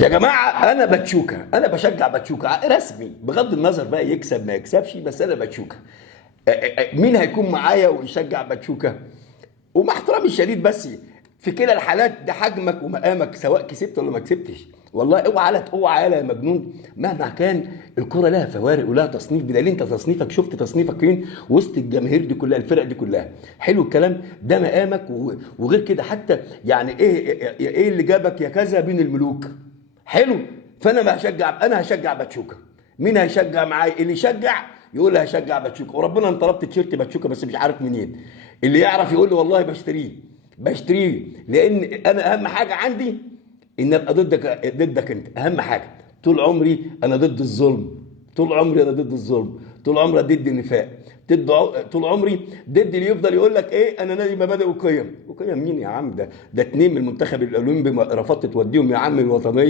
يا جماعه انا باتشوكا، انا بشجع باتشوكا رسمي، بغض النظر بقى يكسب ما يكسبش، بس انا باتشوكا. مين هيكون معايا ويشجع باتشوكا؟ ومع احترامي الشديد، بس في كلا الحالات ده حجمك ومقامك، سواء كسبت ولا ما كسبتش. والله اوعى لا اوعى يا مجنون، مهما كان الكرة لها فوارق ولها تصنيف، بدليل انت تصنيفك، شفت تصنيفك فين وسط الجماهير دي كلها، الفرق دي كلها. حلو الكلام ده مقامك وغير كده حتى. يعني ايه اللي جابك يا كذا بين الملوك؟ حلو. فانا ما هشجع، انا هشجع باتشوكا. مين هيشجع معايا؟ اللي يشجع يقول لي هشجع باتشوكا، وربنا انا طلبت تيشيرت باتشوكا بس مش عارف منين. اللي يعرف يقول لي والله بشتريه، بشتريه. لان انا اهم حاجه عندي ان ابقى ضدك انت، اهم حاجه. طول عمري انا ضد الظلم، طول عمري انا ضد الظلم، طول عمري ضد النفاق، طول عمري ضد اللي يفضل يقول لك ايه انا نادي مبادئ وقيم. وقيم مين يا عم؟ ده اتنين من المنتخب الاولمبي رفضت توديهم يا عم الوطنيه.